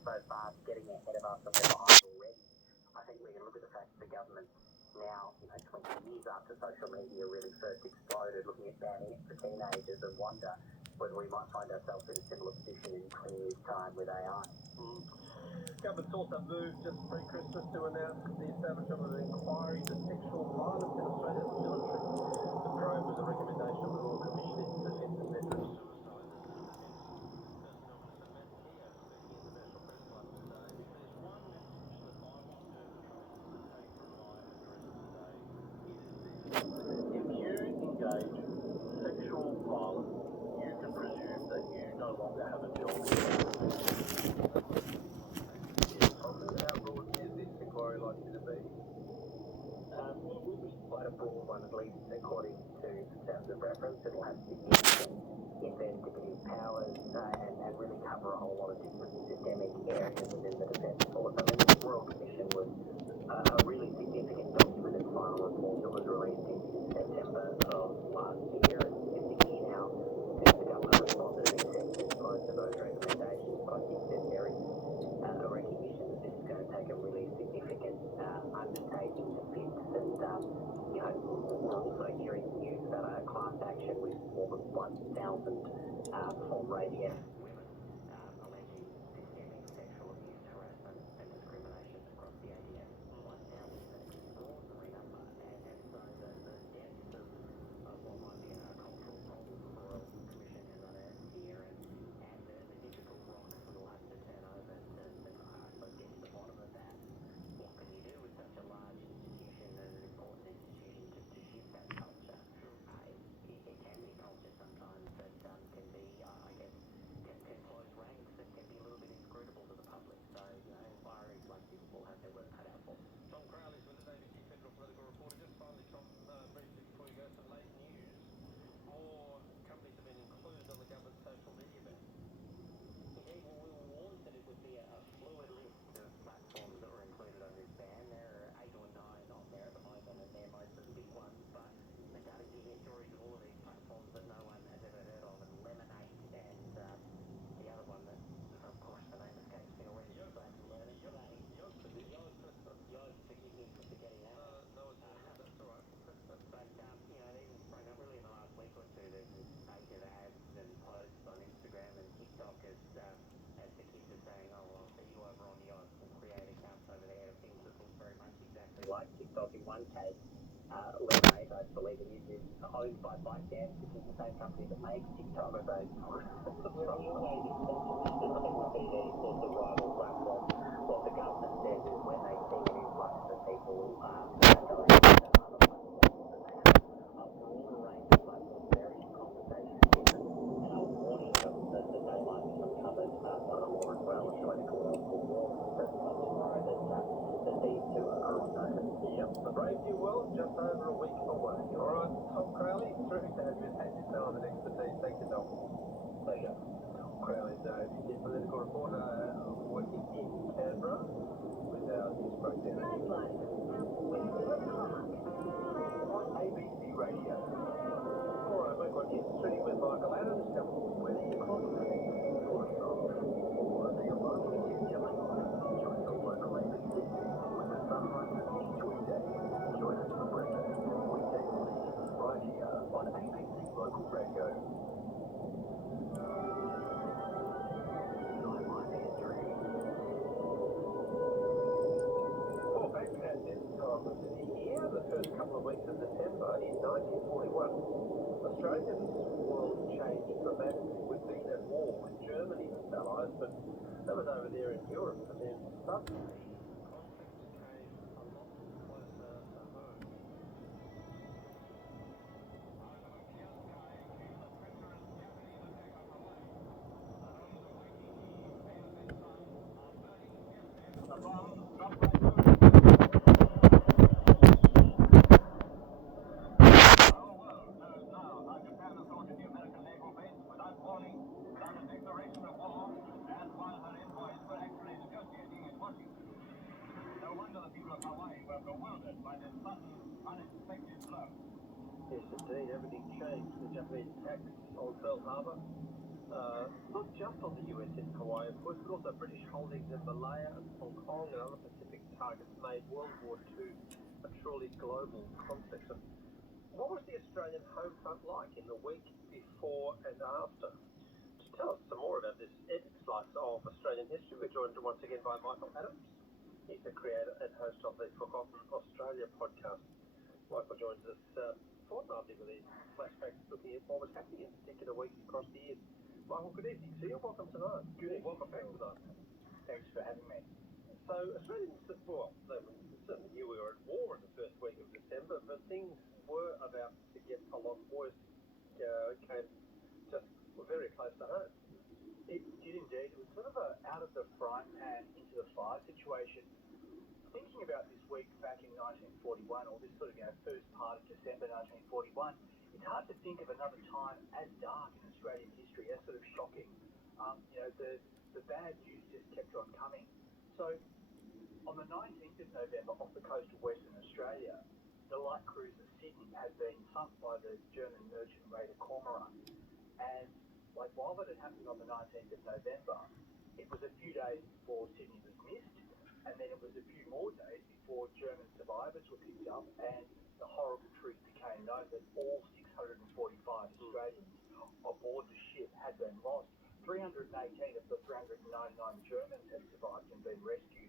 so fast, getting ahead of us and we're behind already. I think we can look at the fact that the government now, 20 years after social media really first exploded, looking at banning it for teenagers and wonder whether we might find ourselves in a similar position in 20 years' time with AI. Government's also moved just pre-Christmas to announce the establishment of an inquiry into sexual violence in Australia's military. The probe was a recommendation of the Royal Commission into Defence and Veterans Suicide. If you engage sexual violence, you can presume that you no longer have a job. How broad is this inquiry likely to be? Well, it will be quite a broad one, at least according to terms of reference. It'll have significant investigative powers and really cover a whole lot of different systemic areas within the Defence Force. I mean, the Royal Commission was a really significant document. Its final report that was released in September of last year, and it's a year now since the government responded and accepted most of those recommendations. But I think that there is a recognition that this is going to take a really significant undertaking to fix. And we're also hearing news about a class action with more than 1,000 former ADF women alleging systemic sexual abuse, harassment and discrimination across the ADF. 1,000 is an extraordinary number, and so the depth of what might be a cultural problem for the Royal Commission has unearthed here, and the difficult rocks that will have to turn over to I suppose get to the bottom of that. What can you do with such a large institution and an important institution to shift that culture? It can be culture sometimes that can be, I guess, can close ranks and can be a little bit inscrutable to the public. So, inquiries like this will have their work cut out for. Tom Crowley's with us, ABC Federal Political Reporter. Just finally, Tom, briefly before you go, some late news. More companies have been included on the government's social media ban. Indeed, well, we were warned that it would be a fluid list of platforms that were included on this ban. There are 8 or 9 on there at the moment, and they're most of the big ones. But the data gives you stories of all of these platforms that no one has ever heard of, and Lemonade and the other one that, of course, the name escapes me already. So I had to learn it today. Yoast, forgive me for forgetting that. No, that's all right. But, it even sprung up really in the last week or two. There's this spate of ads and posts on Instagram and TikTok as the kids are saying, oh, well, I'll see you over on Yoast, and create accounts over there of things that look very much exactly like TikTok. In one case, Lemonade, I believe it is owned by ByteDance, which is the same company that makes TikTok. So we're always expecting to be these sorts of rival platforms. What the government says is when they see an influx of people going to other platforms, a broader range of platforms, various conversations with them, and are warning them that they might become covered by the law as well. And so I think we'll warn them tomorrow that these two are on notice. Yep, the Brave New World just over a week away. All right, Tom Crowley, terrific to have you. Thank you, Tom, and expertise. Thank you, Tom. Pleasure. Tom Crowley's ABC Political Reporter working in Canberra with our news breakdown. On ABC Radio. All right, we've got news streaming with Michael Adams. Where are you calling from? Or the local news channel. Join the local ABC with the sunrise each weekday. Join us for breakfast weekday mornings right here on ABC Local Radio. Well, back at this time of the year, the first couple of weeks of December in 1941, Australia's world changed dramatically. We'd been at war with Germany and its allies, but that was over there in Europe, and then suddenly conflict came a lot closer to home. Yes, indeed, everything changed. The Japanese attacked on Pearl Harbor. Not just on the US in Hawaii, of course, but also British holdings in Malaya and Hong Kong and other Pacific targets made World War II a truly global conflict. And what was the Australian home front like in the week before and after? To tell us some more about this epic slice of Australian history, we're joined once again by Michael Adams. He's the creator and host of the Forgotten Australia podcast. Michael joins us fortnightly with these flashbacks looking at what was happening in particular weeks across the years. Michael, good evening to you. Welcome tonight. Good evening. Welcome back tonight. Thanks for having me. So Australians, well, they certainly knew we were at war in the first week of December, but things were about to get a lot worse. Came just very close to home. It did indeed. It was sort of a out of the frying pan into the fire situation. Thinking about this week back in 1941, or this sort of first part of December 1941, it's hard to think of another time as dark in Australian history, as sort of shocking. The bad news just kept on coming. So on the 19th of November, off the coast of Western Australia, the light cruiser Sydney had been sunk by the German merchant raider Cormorant. And while that had happened on the 19th of November, it was a few days before Sydney was missed, and then it was a few more days before German survivors were picked up, and the horrible truth became known that all 645 Australians aboard the ship had been lost. 318 of the 399 Germans had survived and been rescued.